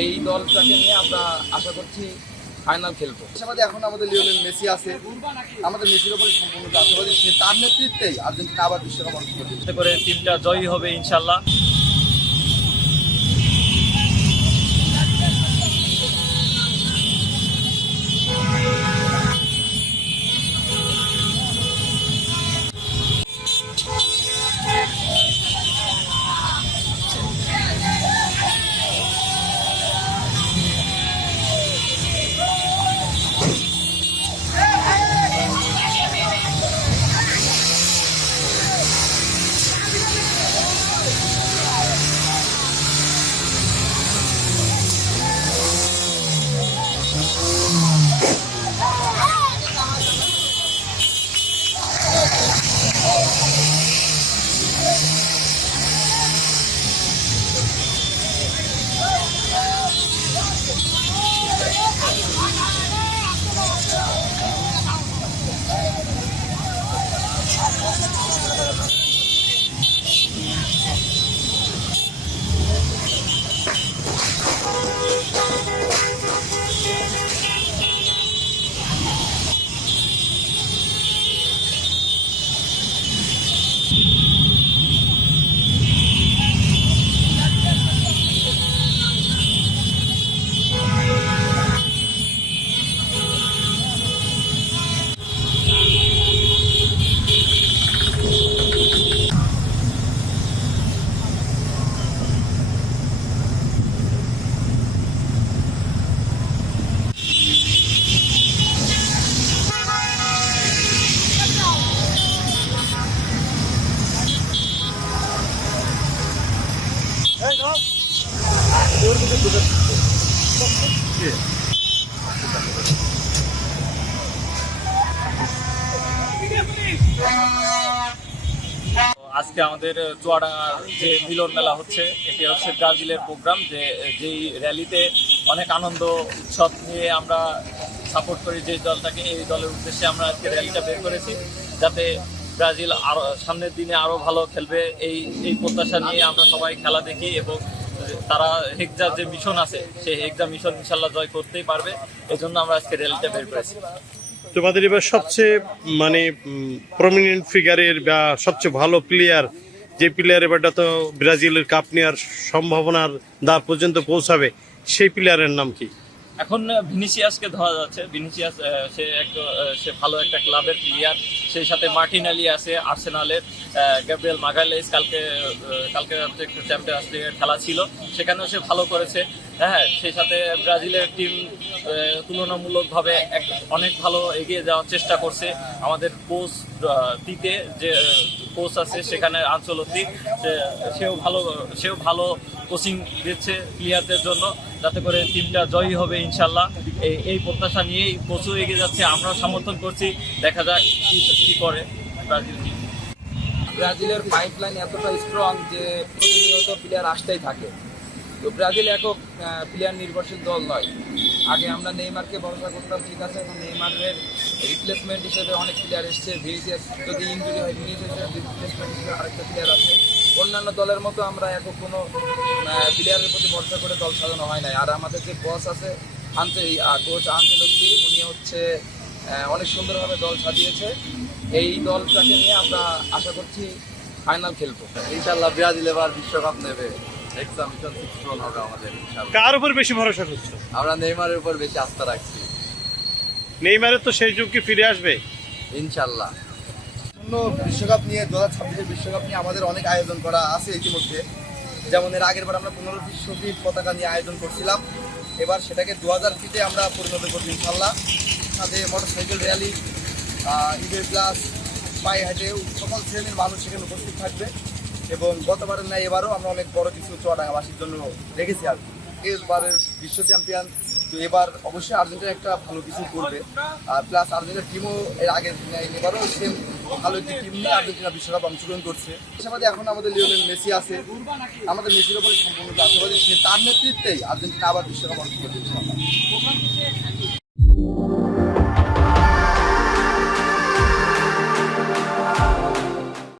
এই দলটাকে নিয়ে আমরা আশা করছি ফাইনাল খেলবো। আশাবাদী এখন আমাদের লিওনেল মেসি আছে, আমাদের মেসির উপরে সম্পূর্ণ আশাবাদী, তার নেতৃত্বেই আর্জেন্টিনা আবার বিশ্বকাপ অর্জন করবে। যাতে করে টিমটা জয়ী হবে ইনশাল্লাহ। আজকে আমাদের চুয়াডাঙ্গার যে মিলন মেলা হচ্ছে, এটি হচ্ছে ব্রাজিলের প্রোগ্রাম, যেই র্যালিতে অনেক আনন্দ উৎসব নিয়ে আমরা সাপোর্ট করি যে দলটাকে। এই দলের উদ্দেশ্যে আমরা আজকে র্যালিটা বের করেছি, যাতে ব্রাজিল আরও সামনের দিনে আরও ভালো খেলবে এই প্রত্যাশা নিয়ে আমরা সবাই খেলা দেখি, এবং তারা হেক্সার যে মিশন আছে সেই হেক্সা মিশন ইনশাল্লাহ জয় করতেই পারবে। এই জন্য আমরা আজকে র্যালিটা বের করেছি। তোমাদের এবার সবচেয়ে প্রমিনেন্ট ফিগারের বা সবচেয়ে ভালো প্লেয়ার, যে প্লেয়ার এবারটা তো ব্রাজিলের কাপ নেওয়ার সম্ভাবনার দ্বার পর্যন্ত পৌঁছাবে, সেই প্লেয়ারের নাম কি? এখন ভিনিসিয়াসকে ধরা যাচ্ছে। ভিনিসিয়াস সে ভালো একটা ক্লাবের প্লেয়ার, সেই সাথে মার্টিনেলি আছে আর্সেনালের, গ্যাব্রিয়েল মাগালেস কালকে একটু চ্যাম্পিয়ন্স লিগের খেলা ছিল, সেখানেও সে ভালো করেছে। হ্যাঁ, সেই সাথে ব্রাজিলের টিম তুলনামূলকভাবে অনেক ভালো এগিয়ে যাওয়ার চেষ্টা করছে। আমাদের কোচ তিতে যে কোচ আছে সেখানে আঞ্চলতি, সেও ভালো কোচিং দিচ্ছে প্লেয়ারদের জন্য, যাতে করে টিমটা জয়ী হবে ইনশাল্লাহ। এই প্রত্যাশা নিয়েই কোচও এগিয়ে যাচ্ছে, আমরাও সমর্থন করছি। দেখা যাক কি করে ব্রাজিল টিম। ব্রাজিলের পাইপলাইন এতটা স্ট্রং যে প্রতিনিয়ত প্লেয়ার আসতেই থাকে। তো ব্রাজিল একক প্লেয়ার নির্ভরশীল দল নয়। আগে আমরা নেইমারকে ভরসা করতাম, ঠিক আছে, এখন নেইমারের রিপ্লেসমেন্ট হিসেবে অনেক প্লেয়ার এসছে। ভিনিসিয়াস যদি ইনজুরি হয়, ভিনিসিয়াসের রিপ্লেসমেন্ট হিসেবে আরেকটা প্লেয়ার আছে। অন্যান্য দলের মতো আমরা একক কোনো প্লেয়ারের প্রতি ভরসা করে দল সাজানো হয় না। আর আমাদের যে কোচ আছে কোচ আনচেলত্তি, উনি হচ্ছে অনেক সুন্দরভাবে দল সাজিয়েছে। এই দলটাকে নিয়ে আমরা আশা করছি ফাইনাল খেলবো ইনশাল্লাহ। ব্রাজিল এবার বিশ্বকাপ নেবে, হেক্সা মিশন সাকসেসফুল হবে আমাদের ইনশাল্লাহ। কার উপর বেশি ভরসা করছো? আমরা নেইমারের উপর বেশি আস্থা রাখছি। নেইমারের তো সেই যুগ কি ফিরে আসবে ইনশাল্লাহ। বিশ্বকাপ নিয়ে 2026-এর বিশ্বকাপ নিয়ে আমাদের অনেক আয়োজন করা আছে ইতিমধ্যে। যেমন এর আগের বার আমরা 1500 ফিট পতাকা নিয়ে আয়োজন করছিলাম, এবার সেটাকে 2000 ফিটে আমরা পরিণত করবো ইনশাল্লাহ। সাথে মোটরসাইকেল র্যালি, ঈদের ক্লাস, পায়ে হেঁটে সকল শ্রেণীর মানুষ সেখানে উপস্থিত থাকবে। এবং গতবারের ন্যায় এবারও আমরা অনেক বড় কিছু চুয়াডাঙ্গাবাসীর জন্য রেখেছি। আর এবারের বিশ্ব চ্যাম্পিয়ন, তো এবার অবশ্যই আর্জেন্টিনা একটা ভালো কিছু করবে। আর প্লাস আর্জেন্টিনার টিমও এর আগে এবারও সেম ভালো একটি টিম নিয়ে আর্জেন্টিনা বিশ্বকাপ অংশগ্রহণ করছে। আশাবাদী এখন আমাদের লিওনেল মেসি আছে, আমাদের মেসির উপরে সম্পূর্ণ আশাবাদী, তার নেতৃত্বেই আর্জেন্টিনা আবার বিশ্বকাপ অংশগ্রহণ করছে।